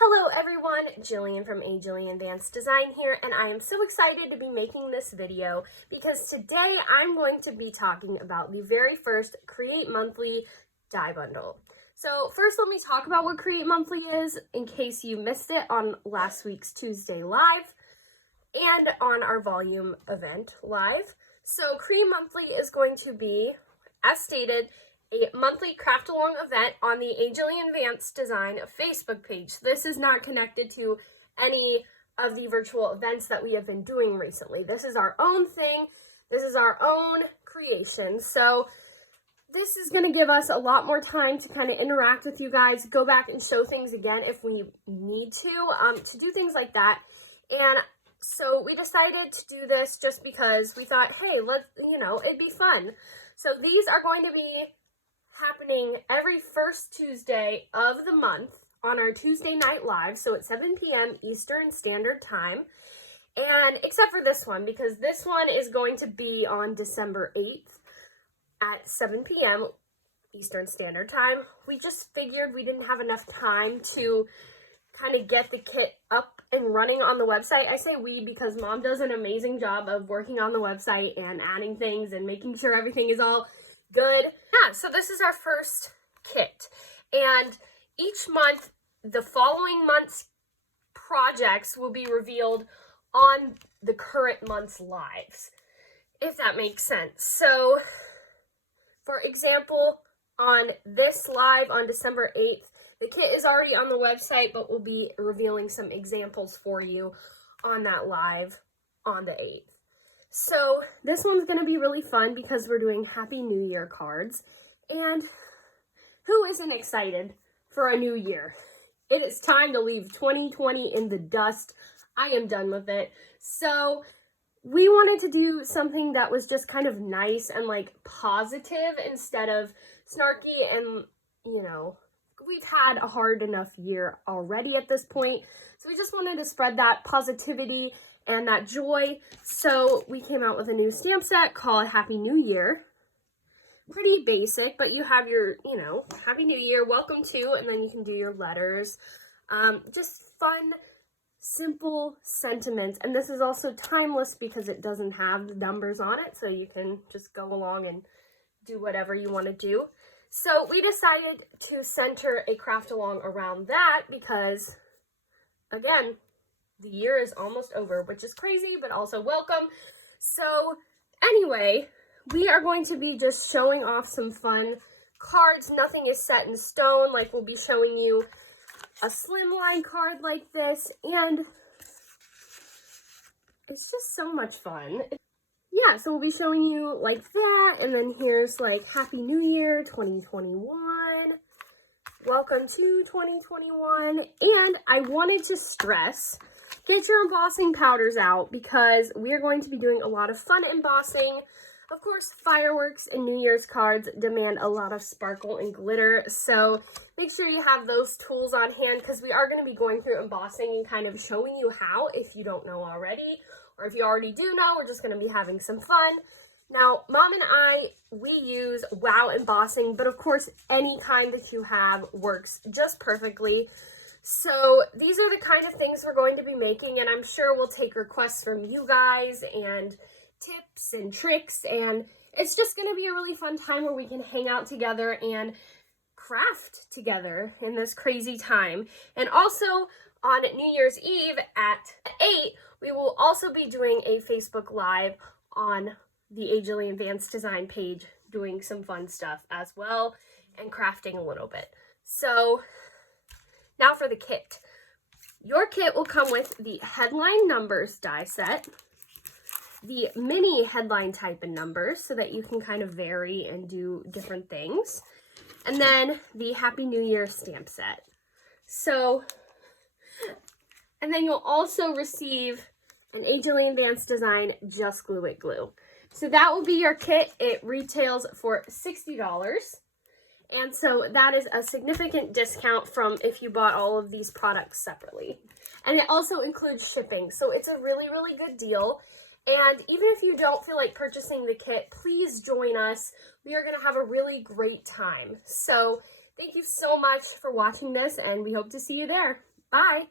Hello everyone, Jillian from Jillian Advanced Design here, and I am so excited to be making this video because today I'm going to be talking about the very first Create Monthly die bundle. So first let me talk about what Create Monthly is in case you missed it on last week's Tuesday live and on our volume event live. So Create Monthly is going to be, as stated, a monthly craft along event on the Jillian Advanced Design Facebook page. This is not connected to any of the virtual events that we have been doing recently. This is our own thing. This is our own creation. So this is going to give us a lot more time to kind of interact with you guys, go back and show things again if we need to do things like that. And so we decided to do this just because we thought, hey, it'd be fun. So these are going to be happening every first Tuesday of the month on our Tuesday night live, so at 7 p.m. Eastern Standard Time. And except for this one, because this one is going to be on December 8th at 7 p.m. Eastern Standard Time. We just figured we didn't have enough time to kind of get the kit up and running on the website. I say we because Mom does an amazing job of working on the website and adding things and making sure everything is all good. Yeah, so this is our first kit. And each month, the following month's projects will be revealed on the current month's lives, if that makes sense. So, for example, on this live on December 8th, the kit is already on the website, but we'll be revealing some examples for you on that live on the 8th. So this one's going to be really fun because we're doing Happy New Year cards. And who isn't excited for a new year? It is time to leave 2020 in the dust. I am done with it. So we wanted to do something that was just kind of nice and like positive instead of snarky, and we've had a hard enough year already at this point. So we just wanted to spread that positivity and that joy. So we came out with a new stamp set called Happy New Year. Pretty basic, but you have your, Happy New Year, welcome to, and then you can do your letters. Just fun, simple sentiments. And this is also timeless because it doesn't have the numbers on it. So you can just go along and do whatever you want to do. So we decided to center a craft along around that because, again, the year is almost over, which is crazy, but also welcome. So anyway, we are going to be just showing off some fun cards. Nothing is set in stone. Like, we'll be showing you a slimline card like this, and it's just so much fun. Yeah, so we'll be showing you like that, and then here's like Happy New Year 2021. Welcome to 2021. And I wanted to stress, get your embossing powders out because we are going to be doing a lot of fun embossing. Of course, fireworks and New Year's cards demand a lot of sparkle and glitter. So make sure you have those tools on hand because we are going to be going through embossing and kind of showing you how if you don't know already. Or if you already do know, we're just going to be having some fun. Now, Mom and I, we use Wow embossing, but of course, any kind that you have works just perfectly. So these are the kind of things we're going to be making, and I'm sure we'll take requests from you guys and tips and tricks, and it's just going to be a really fun time where we can hang out together and craft together in this crazy time. And also on New Year's Eve at 8, we will also be doing a Facebook Live on the Jillian Advanced Design page, doing some fun stuff as well and crafting a little bit. So now for the kit. Your kit will come with the headline numbers die set, the mini headline type and numbers so that you can kind of vary and do different things, and then the Happy New Year stamp set. So, and then you'll also receive an Jillian Advanced Design Just Glue It glue. So that will be your kit. It retails for $60. And so that is a significant discount from if you bought all of these products separately. And it also includes shipping. So it's a really, really good deal. And even if you don't feel like purchasing the kit, please join us. We are going to have a really great time. So thank you so much for watching this, and we hope to see you there. Bye!